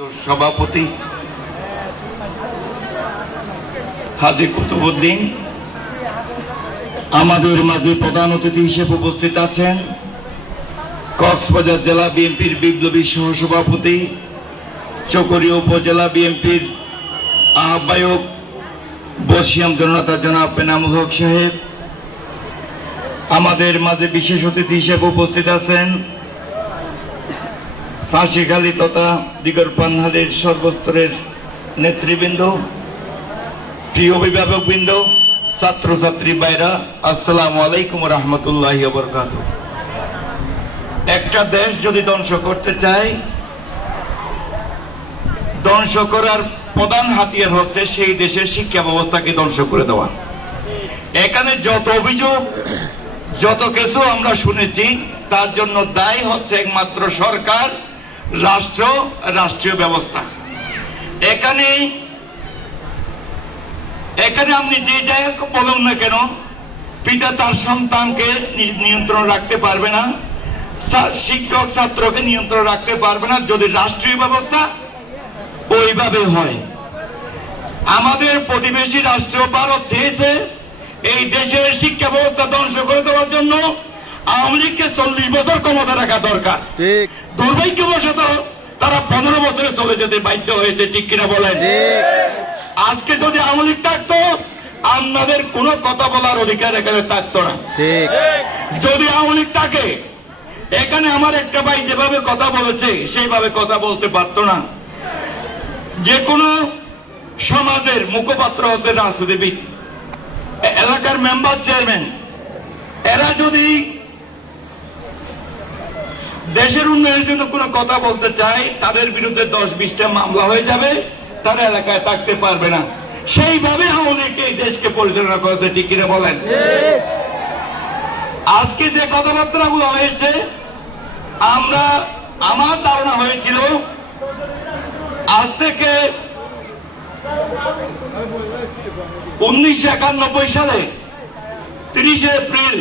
সভাপতি হাজী কুতুবউদ্দিন, আমাদের মাঝে প্রধান অতিথি হিসেবে উপস্থিত আছেন কক্সবাজার জেলা বিএনপির বিপ্লবী সহসভাপতি, চকরিয়া উপজেলা বিএনপির আহ্বায়ক বসিয়াম জনতা জনাব এনামুল হক সাহেব। আমাদের মাঝে বিশেষ অতিথি হিসেবে উপস্থিত আছেন ফাঁসিখালী তথা দিগরপানহালের সর্বস্তরের নেতৃবৃন্দ, প্রিয় অভিভাবকবৃন্দ, ছাত্রছাত্রী ভাইরা, আসসালামু আলাইকুম রহমতুল্লাহি ওয়া বারাকাতুহু। একটা দেশ যদি ধ্বংস করতে চায়, ধ্বংস করার প্রধান হাতিয়ার হচ্ছে সেই দেশের শিক্ষা ব্যবস্থাকে ধ্বংস করে দেওয়া। এখানে যত অভিযোগ, যত কিছু আমরা শুনেছি, তার জন্য দায়ী হচ্ছে একমাত্র সরকার, রাষ্ট্র, রাষ্ট্রীয় ব্যবস্থা। এখানে আপনি যে যাই বলুন না কেন, পিতা তার সন্তানকে নিয়ন্ত্রণ রাখতে পারবে না, শিক্ষক ছাত্রকে নিয়ন্ত্রণ রাখতে পারবে না যদি রাষ্ট্রীয় ব্যবস্থা ওইভাবে হয়। আমাদের প্রতিবেশী রাষ্ট্র ভারত চেয়েছে এই দেশের শিক্ষা ব্যবস্থা ধ্বংস করে দেওয়ার জন্য আওয়ামী লীগকে 40 বছর ক্ষমতা রাখা দরকার। দুর্ভাগ্যবশত তারা 15 বছরে চলে যেতে বাধ্য হয়েছে, ঠিক কিনা বলেন? আজকে যদি আওয়ামী লীগ থাকতো, আপনাদের কোনো কথা বলার অধিকার এখানে থাকতো না। যদি আওয়ামী লীগ থাকে, এখানে আমার একটা ভাই যেভাবে কথা বলেছে সেইভাবে কথা বলতে পারতো না। যে কোনো সমাজের মুখপাত্র হচ্ছে রাজনীতিবিদ, এলাকার মেম্বার, চেয়ারম্যান, এরা যদি দেশের উন্নয়নের জন্য কোনো কথা বলতে চায়, তাদের বিরুদ্ধে 10-20টা মামলা হয়ে যাবে, তারা এলাকায় থাকতে পারবে না। সেইভাবে আমাদেরকে এই দেশকে পরিচালনা করেছে, ঠিক কিনা বলেন? আজকে যে কথাবার্তাগুলো হয়েছে, আমার ধারণা হয়েছিল আজ থেকে 1991 সালে 30 এপ্রিল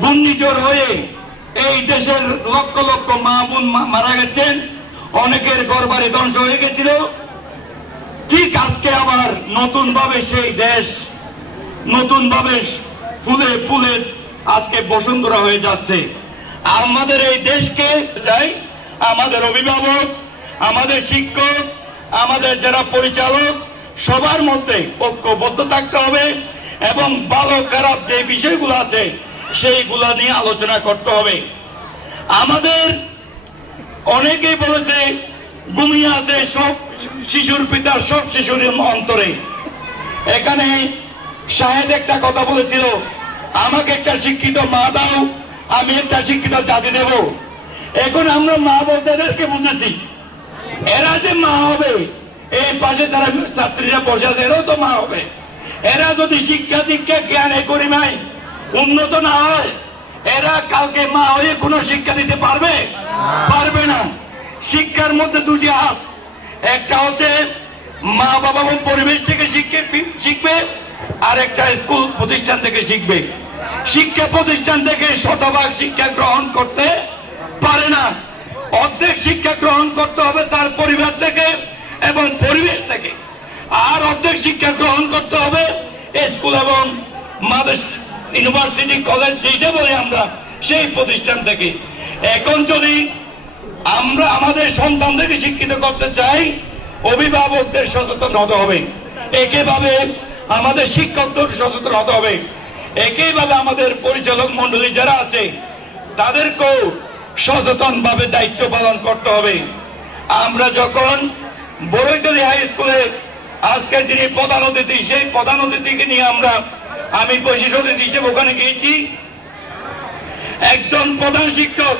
ঘূর্ণিঝড় হয়ে এই দেশের লক্ষ লক্ষ মা বোন মারা গেছেন, অনেকের ঘরবাড়ি ধ্বংস হয়ে গেছিল। ঠিক আজকে আবার নতুন ভাবে সেই দেশ নতুন ভাবে ফুলে ফুলে আজকে বসুন্ধরা হয়ে যাচ্ছে। আমাদের এই দেশকে চাই আমাদের অভিভাবক, আমাদের শিক্ষক, আমাদের যারা পরিচালক, সবার মধ্যে ঐক্যবদ্ধ থাকতে হবে এবং ভালো খারাপ যে বিষয়গুলো আছে সেইগুলা নিয়ে আলোচনা করতে হবে। আমাদের অনেকেই বলেছে ঘুমিয়ে আছে সব শিশুর পিতা, সব শিশুর অন্তরে। এখানে শাহেদ একটা কথা বলেছিল, আমাকে একটা শিক্ষিত মা দাও, আমি একটা শিক্ষিত জাতি দেব। এখন আমরা মা বলতে এদেরকে বুঝেছি, এরা যে মা হবে, এই পাশে যারা ছাত্রীরা বসে আছে এরাও তো মা হবে। এরা যদি শিক্ষা দীক্ষা জ্ঞান গরিমায় উন্নত না হয়, এরা কালকে মা হয়ে কোন শিক্ষা দিতে পারবে? পারবে না। শিক্ষার মধ্যে দুটি হাত, একটা হচ্ছে মা বাবা এবং পরিবেশ থেকে শিখবে, আর একটা স্কুল প্রতিষ্ঠান থেকে শিখবে। শিক্ষা প্রতিষ্ঠান থেকে শতভাগ শিক্ষা গ্রহণ করতে পারে না, অর্ধেক শিক্ষা গ্রহণ করতে হবে তার পরিবার থেকে এবং পরিবেশ থেকে, আর অর্ধেক শিক্ষা গ্রহণ করতে হবে স্কুল এবং ইউনিভার্সিটি, কলেজ, যেটা বলি আমরা, সেই প্রতিষ্ঠান থেকে। এখন যদি আমরা আমাদের সন্তানদেরকে শিক্ষিত করতে চাই, অভিভাবকদের সচেতন হতে হবে, একইভাবে আমাদের শিক্ষকদের সচেতন হতে হবে, একইভাবে আমাদের পরিচালক মন্ডলী যারা আছে তাদেরকেও সচেতন ভাবে দায়িত্ব পালন করতে হবে। আমরা যখন বড়ইতলী হাই স্কুলে আজকে যিনি প্রধান অতিথি, সেই প্রধান অতিথিকে নিয়ে আমি বিশেষ অতিথি হিসেবে ওখানে গিয়েছি। একজন প্রধান শিক্ষক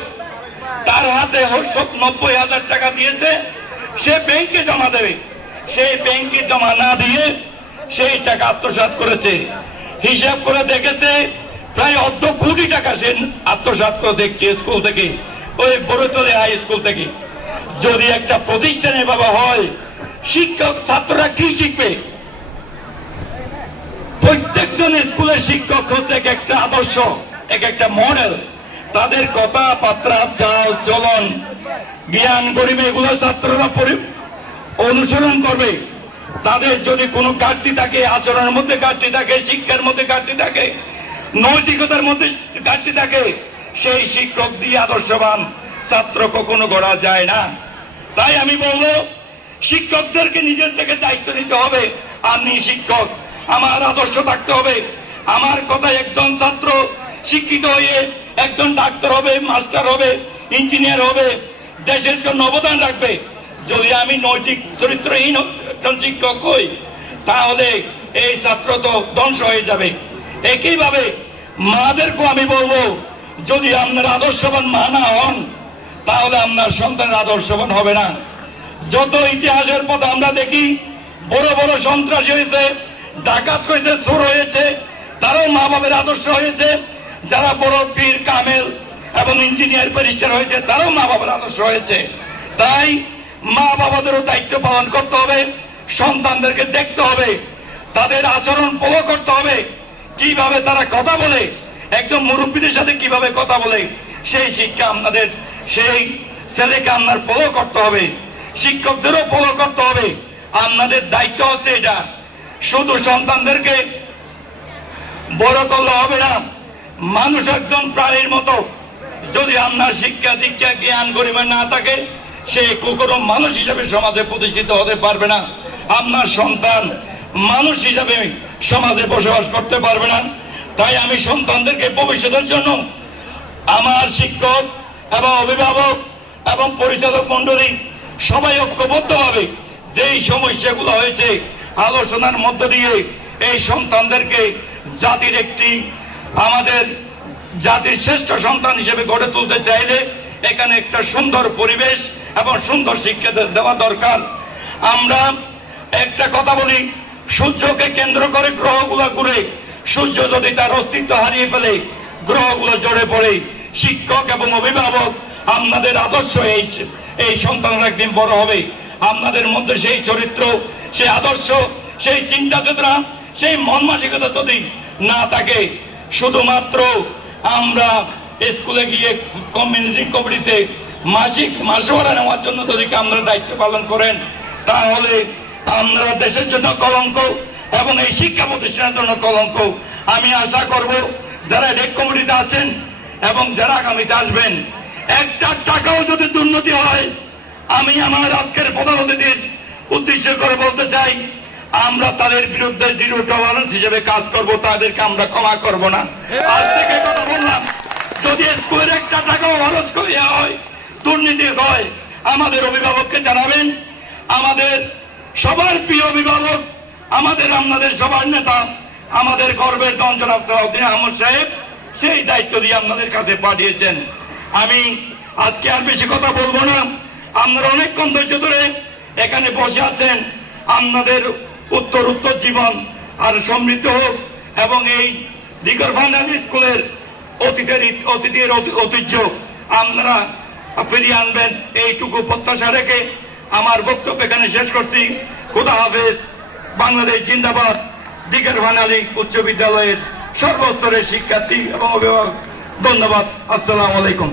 তার হাতে 90,000 টাকা দিয়েছে, সে ব্যাংকে জমা দেবে, সেই ব্যাংকে জমা না দিয়ে সেই টাকা আত্মসাৎ করেছে। হিসাব করে দেখেছে প্রায় 1/2 কোটি টাকা সে আত্মসাৎ করেছে একটি স্কুল থেকে, ওই বড়ইতলী হাই স্কুল থেকে। যদি একটা প্রতিষ্ঠানে বাবা হয়, শিক্ষক ছাত্ররা কি শিখবে? প্রত্যেকজন স্কুলের শিক্ষক হচ্ছে এক একটা আদর্শ, এক একটা মডেল। তাদের কথাবার্তা, চাল চলন, জ্ঞান গরিমে এগুলো ছাত্ররা অনুসরণ করবে। তাদের যদি কোনো ঘাটতি থাকে, আচরণের মধ্যে ঘাটতি থাকে, শিক্ষার মধ্যে ঘাটতি থাকে, নৈতিকতার মধ্যে ঘাটতি থাকে, সেই শিক্ষক দিয়ে আদর্শবান ছাত্র কখনো গড়া যায় না। তাই আমি বলবো, শিক্ষকদেরকে নিজের থেকে দায়িত্ব নিতে হবে। আমি শিক্ষক, আমার আদর্শ থাকতে হবে। আমার কথায় একজন ছাত্র শিক্ষিত হয়ে একজন ডাক্তার হবে, মাস্টার হবে, ইঞ্জিনিয়ার হবে, দেশের জন্য অবদান রাখবে। যদি আমি নৈতিক চরিত্রহীন একজন শিক্ষক হই, তাহলে এই ছাত্র তো ধ্বংস হয়ে যাবে। একইভাবে মাদেরকেও আমি বলবো, যদি আপনার আদর্শবান মা না হন, তাহলে আপনার সন্তানের আদর্শবান হবে না। যত ইতিহাসের পথে আমরা দেখি, বড় বড় সন্ত্রাসী হয়েছে, ডাকাত হয়েছে, চোর হয়েছে, তারাও মা বাবার আদর্শ হয়েছে। যারা বড় পীর, কামেল এবং ইঞ্জিনিয়ার, ব্যারিস্টার হয়েছে, তারাও মা বাবার আদর্শ হয়েছে। তাই মা বাবাদেরও দায়িত্ব পালন করতে হবে। সন্তানদেরকে দেখতে হবে, তাদের আচরণ ফলো করতে হবে, কিভাবে তারা কথা বলে, একজন মুরব্বীদের সাথে কিভাবে কথা বলে, সেই শিক্ষা আপনাদের, সেই ছেলেকে আপনার ফলো করতে হবে। শিক্ষকদেরও ফলো করতে হবে। আপনাদের দায়িত্ব হচ্ছে এটা। শুধু সন্তানদেরকে বড় করলে হবে না। মানুষ একজন প্রাণীর মতো, যদি আপনার শিক্ষা দীক্ষা জ্ঞান গরিমা না থাকে, সে কখনো মানুষ হিসাবে সমাজে প্রতিষ্ঠিত হতে পারবে না। আপনার সন্তান মানুষ হিসাবে সমাজে বসবাস করতে পারবে না। তাই আমি সন্তানদেরকে ভবিষ্যতের জন্য আমার শিক্ষক এবং অভিভাবক এবং পরিচালক মন্ডলী সবাই ঐক্যবদ্ধভাবে যেই সমস্যাগুলো হয়েছে আলোচনার মধ্য দিয়ে এই সন্তানদেরকে জাতির একটি, আমাদের জাতির শ্রেষ্ঠ সন্তান হিসেবে গড়ে তুলতে চাইলে এখানে একটা সুন্দর পরিবেশ এবং সুন্দর শিক্ষা দেওয়া দরকার। আমরা একটা কথা বলি, সূর্যকে কেন্দ্র করে গ্রহগুলো ঘুরে। সূর্য যদি তার অস্তিত্ব হারিয়ে ফেলে, গ্রহগুলো জড়ে পড়ে। শিক্ষক এবং অভিভাবক, আপনাদের আদর্শ এই সন্তানরা একদিন বড় হবে। আপনাদের মধ্যে সেই চরিত্র, সেই আদর্শ, সেই চিন্তা চেতনা, সেই মন মানসিকতা যদি না থাকে, শুধুমাত্র আমরা স্কুলে গিয়ে কমিউনিটি কমিটিতে মাসোয়ারা নেওয়ার জন্য যদি আপনারা দায়িত্ব পালন করেন, তাহলে আপনারা দেশের জন্য কলঙ্ক এবং এই শিক্ষা প্রতিষ্ঠানের জন্য কলঙ্ক। আমি আশা করব যারা রেক কমিটিতে আছেন এবং যারা আগামীতে আসবেন, একটা টাকাও যদি দুর্নীতি হয়, আমি আমার আজকের প্রধান অতিথির উদ্দেশ্য করে বলতে চাই, আমরা তাদের বিরুদ্ধে জিরো টলারেন্স হিসেবে কাজ করব। তাদেরকে আমরা ক্ষমা করব না। আজ থেকে কথা বললাম, যদি স্কুলের একটা টাকাও খরচ করিয়া হয়, দুর্নীতি হয়, আমাদের অভিভাবককে জানাবেন। আমাদের সবার প্রিয় অভিভাবক, আপনাদের সবার নেতা, আমাদের গর্বের দন জনাব সালাউদ্দিন আহমদ সাহেব সেই দায়িত্ব দিয়ে আপনাদের কাছে পাঠিয়েছেন। আমি আজকে আর বেশি কথা বলবো না। আপনারা অনেকক্ষণ ধৈর্য ধরে এখানে বসে আছেন। আপনাদের উত্তর জীবন আর সমৃদ্ধ হোক এবং এই দিগর ফান্ডালি স্কুলের অতীতের ঐতিহ্য আপনারা ফিরিয়ে আনবেন, এইটুকু প্রত্যাশা রেখে আমার বক্তব্য এখানে শেষ করছি। খোদা হাফেজ। বাংলাদেশ জিন্দাবাদ। দিগর ফান্ডালি উচ্চ বিদ্যালয়ের সর্বস্তরের শিক্ষার্থী এবং অভিভাবক, ধন্যবাদ। আসসালামু আলাইকুম।